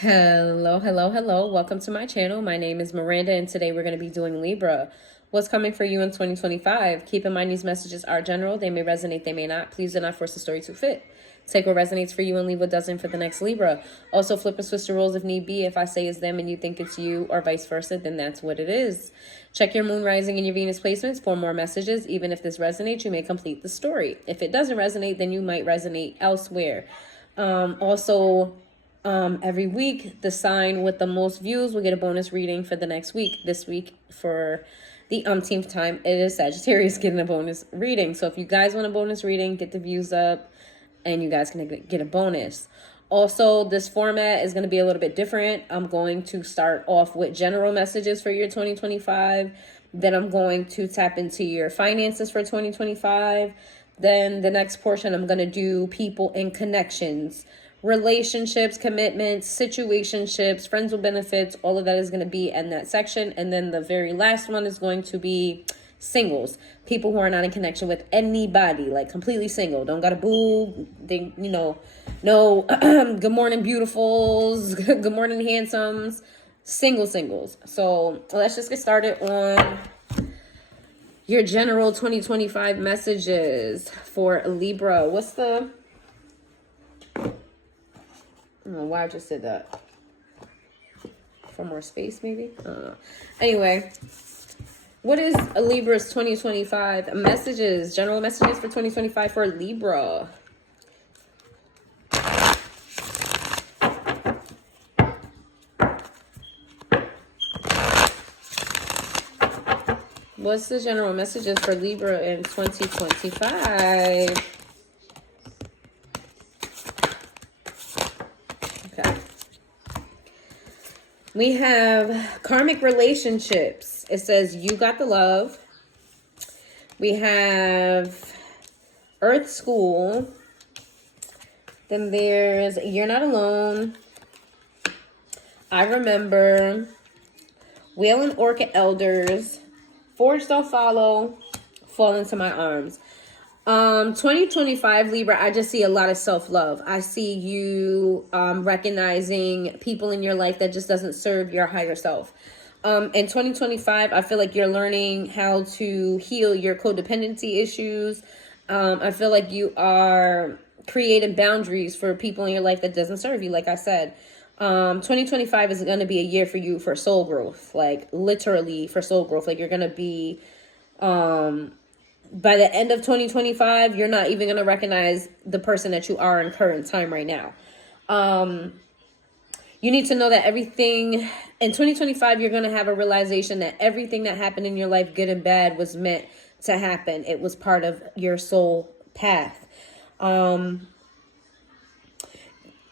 Hello, hello, hello. Welcome to my channel. My name is Miranda, and today we're going to be doing Libra. What's coming for you in 2025? Keep in mind these messages are general. They may resonate, they may not. Please do not force the story to fit. Take what resonates for you and leave what doesn't for the next Libra. Also, flip and switch the roles if need be. If I say it's them and you think it's you or vice versa, then that's what it is. Check your moon rising and your Venus placements for more messages. Even if this resonates, you may complete the story. If it doesn't resonate, then you might resonate elsewhere. Every week, the sign with the most views will get a bonus reading for the next week. This week, for the umpteenth time, it is Sagittarius getting a bonus reading. So if you guys want a bonus reading, get the views up and you guys can get a bonus. Also, this format is going to be a little bit different. I'm going to start off with general messages for your 2025. Then I'm going to tap into your finances for 2025. Then the next portion, I'm going to do people and connections, relationships, commitments, situationships, friends with benefits. All of that is going to be in that section. And then the very last one is going to be singles, people who are not in connection with anybody, like completely single, don't got a boo, they, no good morning beautifuls, good morning handsomes, singles. So let's just get started on your general 2025 messages for Libra. What's the, I don't know why I just did that. For more space, maybe? I don't know. Anyway, what is a Libra's 2025 messages? General messages for 2025 for Libra. What's the general messages for Libra in 2025? Okay. We have karmic relationships. It says you got the love. We have Earth School. Then there's You're Not Alone. I Remember. Whale and Orchid Elders. Forge Don't Follow. Fall Into My Arms. 2025 Libra, I just see a lot of self-love. I see you recognizing people in your life that just doesn't serve your higher self. In 2025, I feel like you're learning how to heal your codependency issues. I feel like you are creating boundaries for people in your life that doesn't serve you, like I said. 2025 is going to be a year for you for soul growth, like literally for soul growth. Like you're going to be, by the end of 2025, you're not even going to recognize the person that you are in current time right now. You need to know that everything in 2025, you're going to have a realization that everything that happened in your life, good and bad, was meant to happen. It was part of your soul path.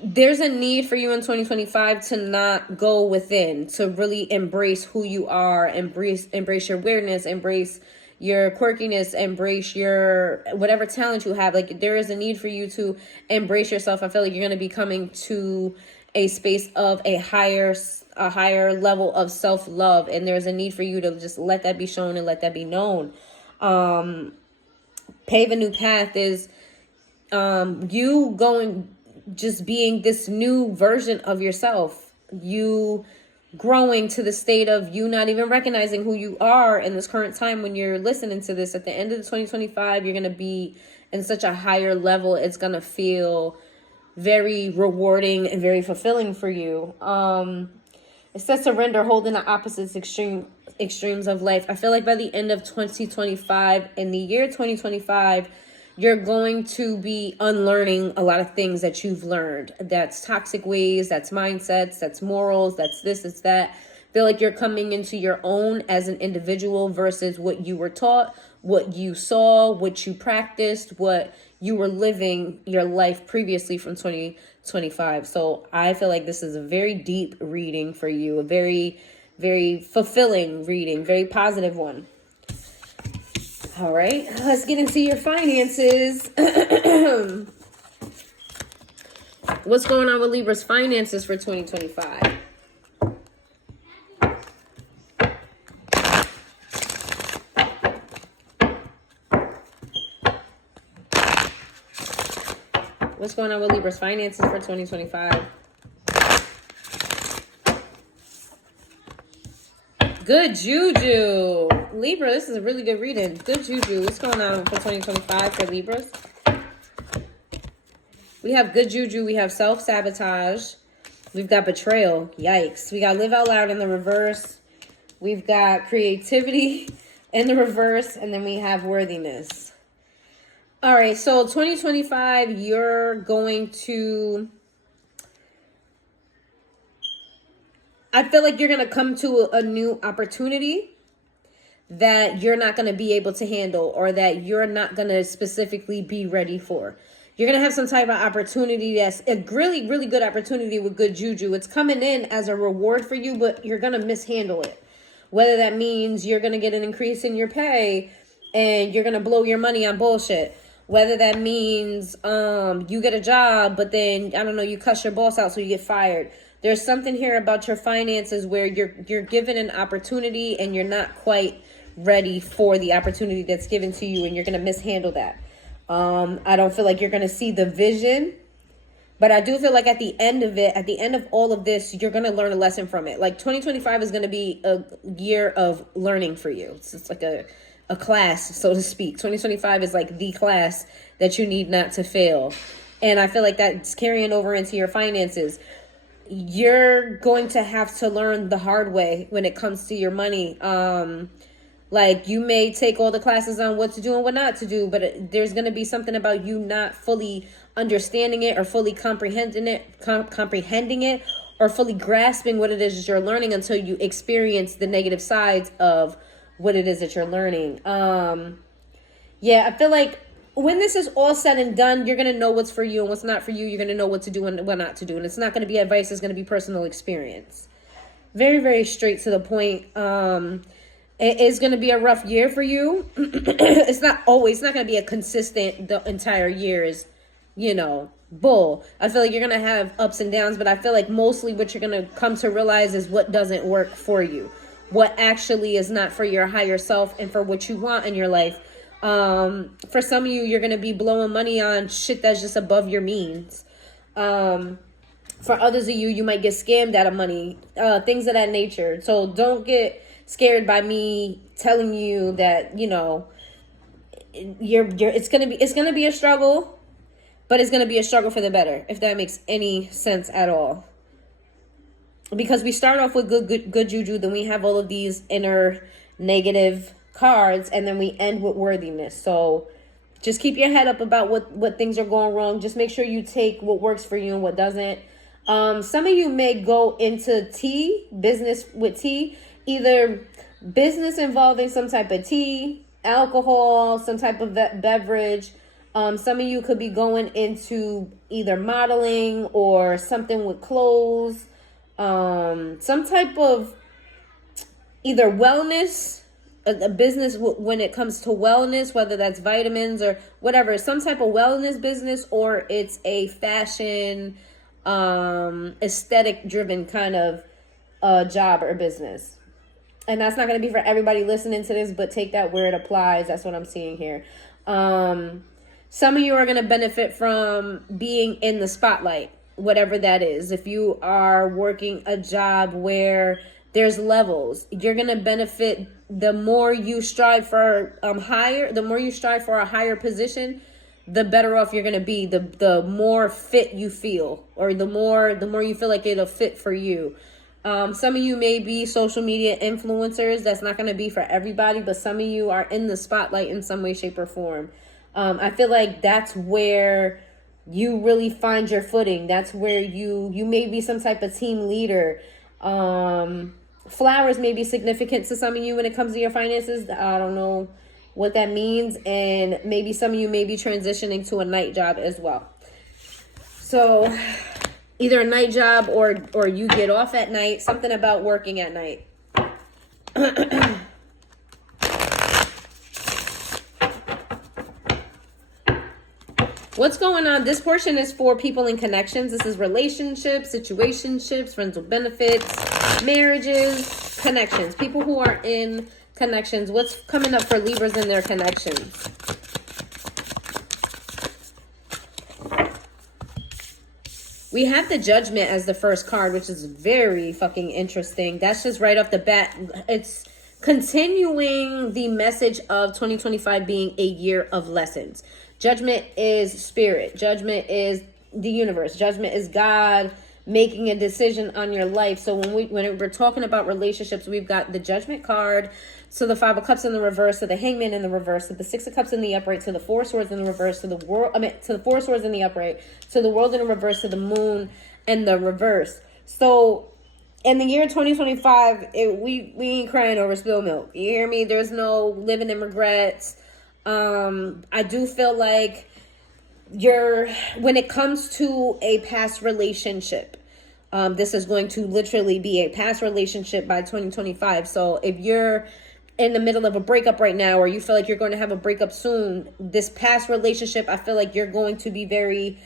There's a need for you in 2025 to not go within, to really embrace who you are, embrace your weirdness, embrace your quirkiness, embrace your whatever talent you have. Like there is a need for you to embrace yourself. I feel like you're going to be coming to a space of a higher level of self-love, and there's a need for you to just let that be shown and let that be known. Pave a new path is you going, just being this new version of yourself, you growing to the state of you not even recognizing who you are in this current time. When you're listening to this at the end of the 2025, you're going to be in such a higher level. It's going to feel very rewarding and very fulfilling for you. It says surrender, holding the opposites extremes of life. I feel like by the end of 2025, in the year 2025, you're going to be unlearning a lot of things that you've learned. That's toxic ways, that's mindsets, that's morals, that's this, it's that. I feel like you're coming into your own as an individual versus what you were taught, what you saw, what you practiced, what you were living your life previously from 2025. So I feel like this is a very deep reading for you, a very, very fulfilling reading, very positive one. All right, let's get into your finances. What's going on with Libra's finances for 2025? What's going on with Libra's finances for 2025? Good juju. Libra, this is a really good reading. Good juju. What's going on for 2025 for Libras? We have good juju. We have self-sabotage. We've got betrayal. Yikes. We got live out loud in the reverse. We've got creativity in the reverse. And then we have worthiness. All right. So 2025, you're going to... I feel like you're going to come to a new opportunity that you're not going to be able to handle, or that you're not going to specifically be ready for. You're going to have some type of opportunity that's a really, really good opportunity with good juju. It's coming in as a reward for you, but you're going to mishandle it. Whether that means you're going to get an increase in your pay and you're going to blow your money on bullshit. Whether that means you get a job, but then, I don't know, you cuss your boss out so you get fired. There's something here about your finances where you're given an opportunity and you're not quite ready for the opportunity that's given to you, and you're going to mishandle that. I don't feel like you're going to see the vision, but I do feel like at the end of it, at the end of all of this, you're going to learn a lesson from it. Like 2025 is going to be a year of learning for you. It's like a class, so to speak. 2025 is like the class that you need not to fail. And I feel like that's carrying over into your finances. You're going to have to learn the hard way when it comes to your money. Like, you may take all the classes on what to do and what not to do, but there's going to be something about you not fully understanding it or fully comprehending it or fully grasping what it is you're learning until you experience the negative sides of what it is that you're learning. Yeah, I feel like when this is all said and done, you're going to know what's for you and what's not for you. You're going to know what to do and what not to do. And it's not going to be advice. It's going to be personal experience. Very, very straight to the point. It is going to be a rough year for you. It's not going to be a consistent, the entire year is, bull. I feel like you're going to have ups and downs, but I feel like mostly what you're going to come to realize is what doesn't work for you. What actually is not for your higher self and for what you want in your life. For some of you, you're going to be blowing money on shit that's just above your means. For others of you, you might get scammed out of money, things of that nature. So don't get scared by me telling you that, it's going to be a struggle, but it's going to be a struggle for the better, if that makes any sense at all. Because we start off with good juju, then we have all of these inner negative cards, and then we end with worthiness. So just keep your head up about what things are going wrong. Just make sure you take what works for you and what doesn't. Some of you may go into business with tea, either business involving some type of tea, alcohol, some type of beverage. Some of you could be going into either modeling or something with clothes, some type of either wellness, a business when it comes to wellness, whether that's vitamins or whatever, some type of wellness business, or it's a fashion, aesthetic driven kind of job or business. And that's not going to be for everybody listening to this, but take that where it applies. That's what I'm seeing here. Some of you are going to benefit from being in the spotlight, whatever that is. If you are working a job where there's levels, you're going to benefit. The more you strive for a higher position, the better off you're going to be. The more fit you feel, or the more you feel like it'll fit for you. Some of you may be social media influencers. That's not going to be for everybody, but some of you are in the spotlight in some way, shape, or form. I feel like that's where you really find your footing. That's where you may be some type of team leader. Flowers may be significant to some of you when it comes to your finances. I don't know what that means. And maybe some of you may be transitioning to a night job as well. So either a night job or you get off at night, something about working at night. What's going on? This portion is for people in connections. This is relationships, situationships, friends with benefits, marriages, connections. People who are in connections. What's coming up for Libras in their connections? We have the Judgment as the first card, which is very fucking interesting. That's just right off the bat. It's continuing the message of 2025 being a year of lessons. Judgment is spirit. Judgment is the universe. Judgment is God making a decision on your life. So when we're talking about relationships, we've got the Judgment card, so the Five of Cups in the reverse, to the Hangman in the reverse, to the Six of Cups in the upright, to the Four of Swords in the reverse, to the world. To the Four of Swords in the upright, to the World in the reverse, to the Moon in the reverse. So in the year 2025, we ain't crying over spilled milk. You hear me? There's no living in regrets. I do feel like when it comes to a past relationship, this is going to literally be a past relationship by 2025. So if you're in the middle of a breakup right now, or you feel like you're going to have a breakup soon, this past relationship, I feel like you're going to be very,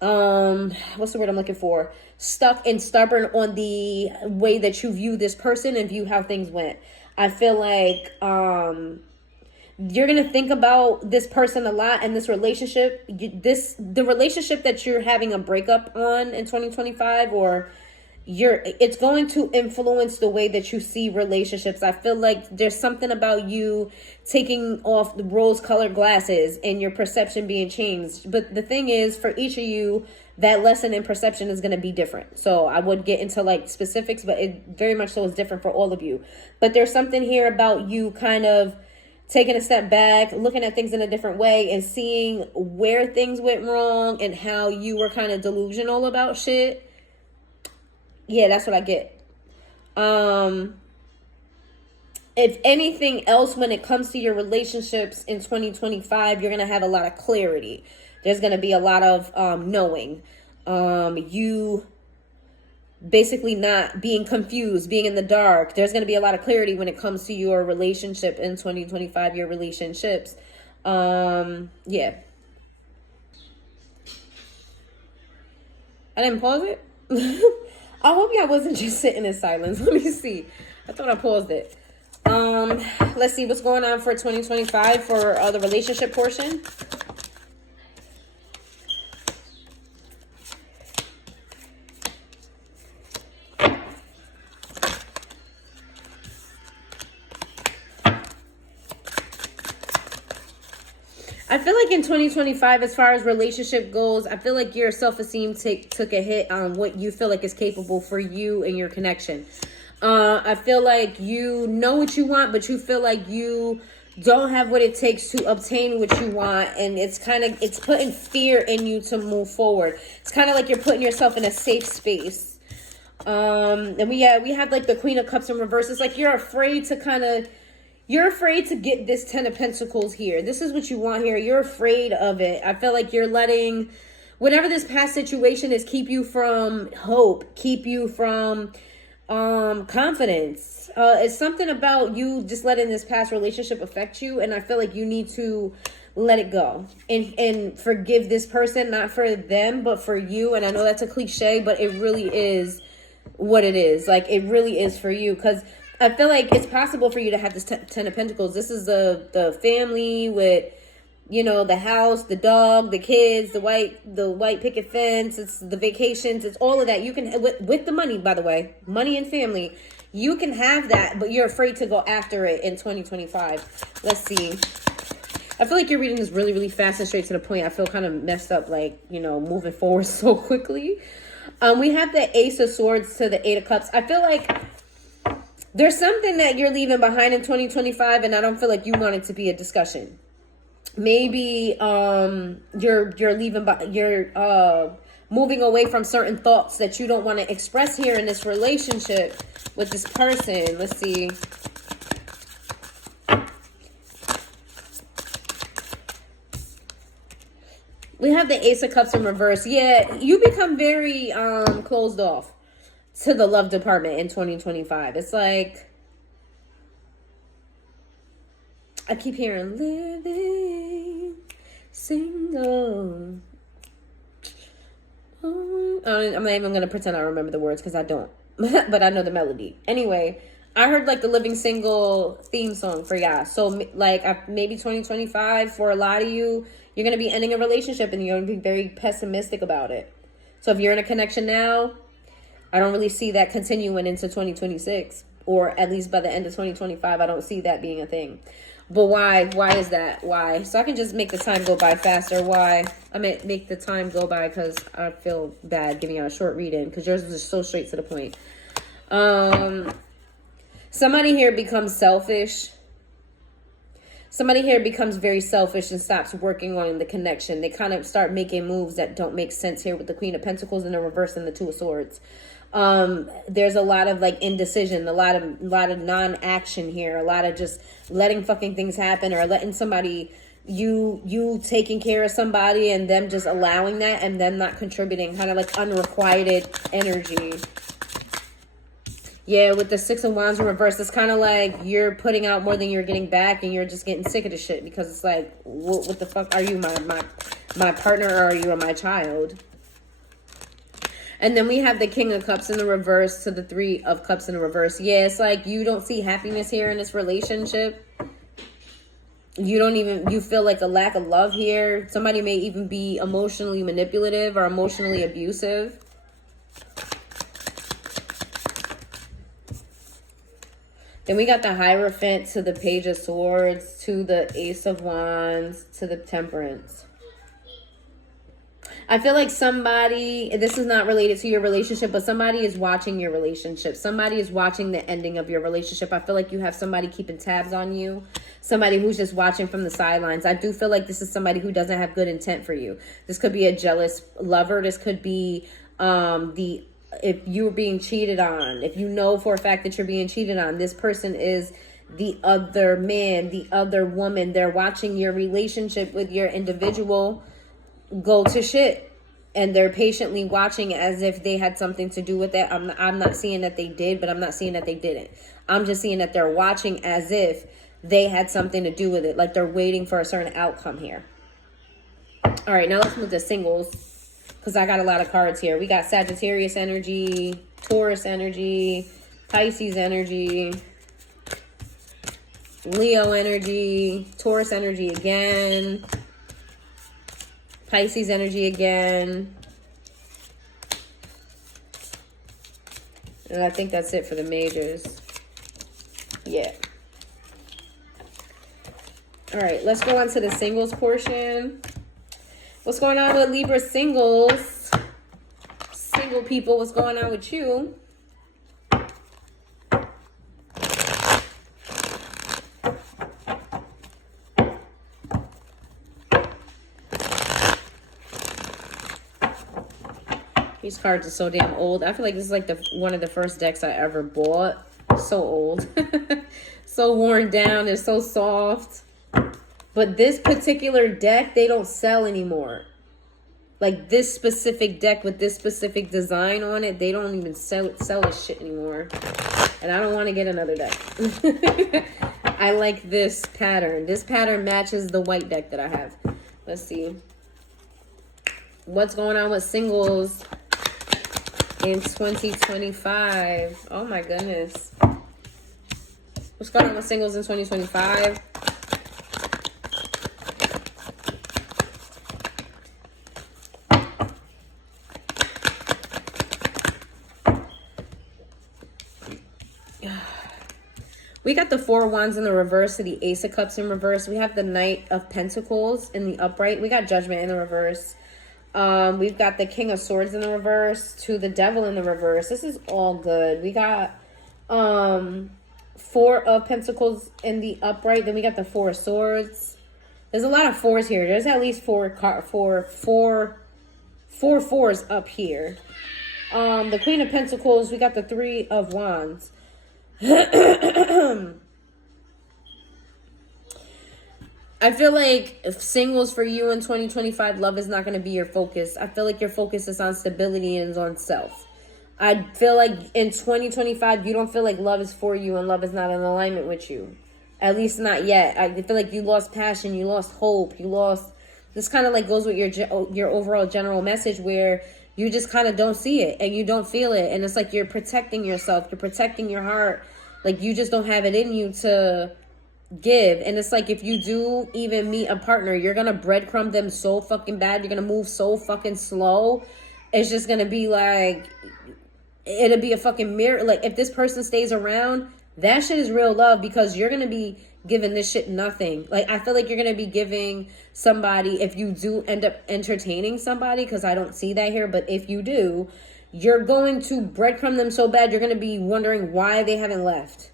what's the word I'm looking for? Stuck and stubborn on the way that you view this person and view how things went. I feel like, you're going to think about this person a lot, and this relationship, the relationship that you're having a breakup on in 2025, or it's going to influence the way that you see relationships. I feel like there's something about you taking off the rose-colored glasses and your perception being changed. But the thing is, for each of you, that lesson in perception is going to be different. So I would get into like specifics, but it very much so is different for all of you. But there's something here about you kind of taking a step back, looking at things in a different way, and seeing where things went wrong and how you were kind of delusional about shit. Yeah, that's what I get. If anything else, when it comes to your relationships in 2025, you're going to have a lot of clarity. There's going to be a lot of knowing. You basically not being confused, being in the dark. There's going to be a lot of clarity when it comes to your relationship in 2025, your relationships. Yeah. I didn't pause it. I hope y'all wasn't just sitting in silence. Let me see. I thought I paused it. Let's see what's going on for 2025 for the relationship portion. I feel like in 2025, as far as relationship goes, I feel like your self-esteem took a hit on what you feel like is capable for you and your connection. I feel like you know what you want, but you feel like you don't have what it takes to obtain what you want. And it's putting fear in you to move forward. It's kind of like you're putting yourself in a safe space. And we have like the Queen of Cups in reverse. It's like you're afraid to get this 10 of Pentacles here. This is what you want here. You're afraid of it. I feel like you're letting whatever this past situation is keep you from hope, keep you from confidence. It's something about you just letting this past relationship affect you, and I feel like you need to let it go and forgive this person, not for them, but for you. And I know that's a cliche, but it really is what it is. Like, it really is for you, because I feel like it's possible for you to have this 10 of Pentacles. This is the family with, the house, the dog, the kids, the white picket fence. It's the vacations. It's all of that. You can, with the money, by the way, money and family, you can have that, but you're afraid to go after it in 2025. Let's see. I feel like you're reading this really, really fast and straight to the point. I feel kind of messed up, like, moving forward so quickly. We have the Ace of Swords to the Eight of Cups. I feel like there's something that you're leaving behind in 2025, and I don't feel like you want it to be a discussion. Maybe you're moving away from certain thoughts that you don't want to express here in this relationship with this person. Let's see. We have the Ace of Cups in reverse. Yeah, you become very closed off to the love department in 2025. It's like, I keep hearing living single. I'm not even going to pretend I remember the words, because I don't. But I know the melody. Anyway, I heard like the living single theme song for y'all. So like maybe 2025, for a lot of you, you're going to be ending a relationship and you're going to be very pessimistic about it. So if you're in a connection now, I don't really see that continuing into 2026, or at least by the end of 2025. I don't see that being a thing. But why? Why is that? Why? So I can just make the time go by faster. Why? I may make the time go by because I feel bad giving out a short reading because yours was just so straight to the point. Somebody here becomes selfish. Somebody here becomes very selfish and stops working on the connection. They kind of start making moves that don't make sense here with the Queen of Pentacles in the reverse and the Two of Swords. There's a lot of like indecision, a lot of non-action here, a lot of just letting fucking things happen, or letting somebody, you taking care of somebody and them just allowing that and them not contributing, kind of like unrequited energy. Yeah, with the Six of Wands in reverse, it's kind of like you're putting out more than you're getting back, and you're just getting sick of the shit because it's like, what the fuck are you, my partner, or are you my child? And then we have the King of Cups in the reverse to the Three of Cups in the reverse. Yeah, it's like you don't see happiness here in this relationship. You feel like a lack of love here. Somebody may even be emotionally manipulative or emotionally abusive. Then we got the Hierophant to the Page of Swords, to the Ace of Wands, to the Temperance. I feel like somebody, this is not related to your relationship, but somebody is watching your relationship. Somebody is watching the ending of your relationship. I feel like you have somebody keeping tabs on you. Somebody who's just watching from the sidelines. I do feel like this is somebody who doesn't have good intent for you. This could be a jealous lover. This could be if you're being cheated on, if you know for a fact that you're being cheated on, this person is the other man, the other woman. They're watching your relationship with your individual go to shit, and they're patiently watching as if they had something to do with it. I'm not seeing that they did, but I'm not seeing that they didn't. I'm just seeing that they're watching as if they had something to do with it, like they're waiting for a certain outcome here. All right, now let's move to singles, because I got a lot of cards here. We got Sagittarius energy, Taurus energy, Pisces energy, Leo energy, Taurus energy again, Pisces energy again. And I think that's it for the majors. Yeah. All right, let's go on to the singles portion. What's going on with Libra singles? Single people, what's going on with you? These cards are so damn old. I feel like this is like one of the first decks I ever bought. So old. So worn down. It's so soft. But this particular deck, they don't sell anymore. Like this specific deck with this specific design on it, they don't even sell this shit anymore. And I don't want to get another deck. I like this pattern. This pattern matches the white deck that I have. Let's see. What's going on with singles in 2025? Oh my goodness. What's going on with singles in 2025? We got the Four of Wands in the reverse to the Ace of Cups in reverse. We have the Knight of Pentacles in the upright. We got Judgment in the reverse. We've got the King of Swords in the reverse to the Devil in the reverse. This is all good. We got Four of Pentacles in the upright. Then we got the Four of Swords. There's a lot of fours here. There's at least four fours up here. The Queen of Pentacles. We got the Three of Wands. I feel like if singles for you in 2025, love is not going to be your focus. I feel like your focus is on stability and is on self. I feel like in 2025, you don't feel like love is for you and love is not in alignment with you. At least not yet. I feel like you lost passion, you lost hope, you lost... This kind of like goes with your overall general message where you just kind of don't see it and you don't feel it. And it's like you're protecting yourself, you're protecting your heart. Like you just don't have it in you to give. And it's like if you do even meet a partner, you're going to breadcrumb them so fucking bad. You're going to move so fucking slow. it's just gonna be like, it'll be a fucking mirror. Like, if this person stays around, that shit is real love, because you're gonna be giving this shit nothing. Like, I feel like you're gonna be giving somebody, if you do end up entertaining somebody, because I don't see that here, but if you do, you're going to breadcrumb them so bad, you're gonna be wondering why they haven't left.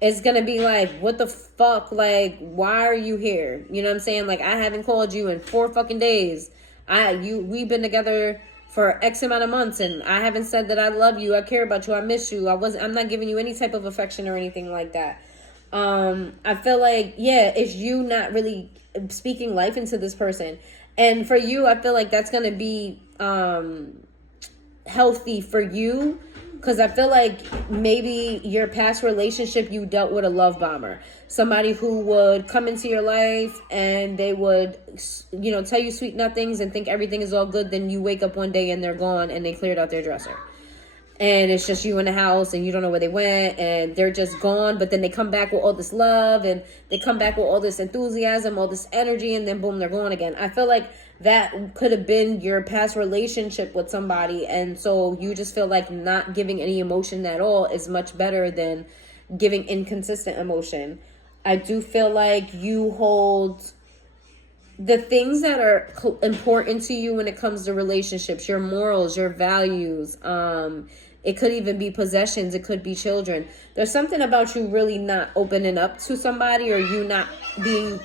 It's gonna be like, what the fuck? Like, why are you here? You know what I'm saying? Like, I haven't called you in 4 fucking days. We've been together for X amount of months, and I haven't said that I love you, I care about you, I miss you. I'm not giving you any type of affection or anything like that. I feel like, yeah, it's you not really speaking life into this person. And for you, I feel like that's gonna be healthy for you, because I feel like maybe your past relationship, you dealt with a love bomber. Somebody who would come into your life and they would, you know, tell you sweet nothings and think everything is all good. Then you wake up one day and they're gone and they cleared out their dresser. And it's just you in the house and you don't know where they went and they're just gone. But then they come back with all this love and they come back with all this enthusiasm, all this energy, and then boom, they're gone again. I feel like that could have been your past relationship with somebody. And so you just feel like not giving any emotion at all is much better than giving inconsistent emotion. I do feel like you hold the things that are important to you when it comes to relationships, your morals, your values. It could even be possessions. It could be children. There's something about you really not opening up to somebody, or you not being...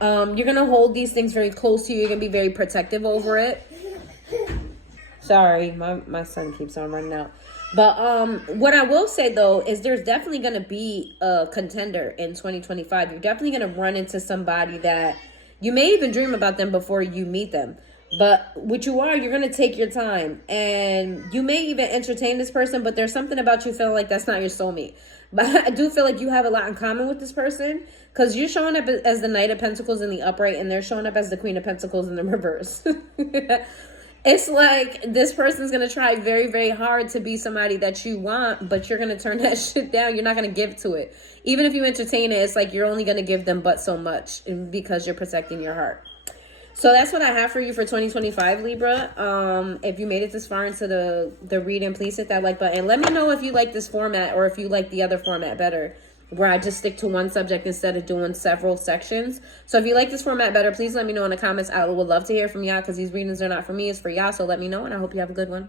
you're going to hold these things very close to you. You're going to be very protective over it. Sorry, my son keeps on running out. But what I will say, though, is there's definitely going to be a contender in 2025. You're definitely going to run into somebody that you may even dream about them before you meet them. But what you are, you're going to take your time. And you may even entertain this person, but there's something about you feeling like that's not your soulmate. But I do feel like you have a lot in common with this person, because you're showing up as the Knight of Pentacles in the upright, and they're showing up as the Queen of Pentacles in the reverse. It's like this person's going to try very, very hard to be somebody that you want, but you're going to turn that shit down. You're not going to give to it. Even if you entertain it, it's like you're only going to give them but so much, because you're protecting your heart. So that's what I have for you for 2025, Libra. If you made it this far into the reading, please hit that like button. Let me know if you like this format or if you like the other format better, where I just stick to one subject instead of doing several sections. So if you like this format better, please let me know in the comments. I would love to hear from y'all, because these readings are not for me, it's for y'all. So let me know, and I hope you have a good one.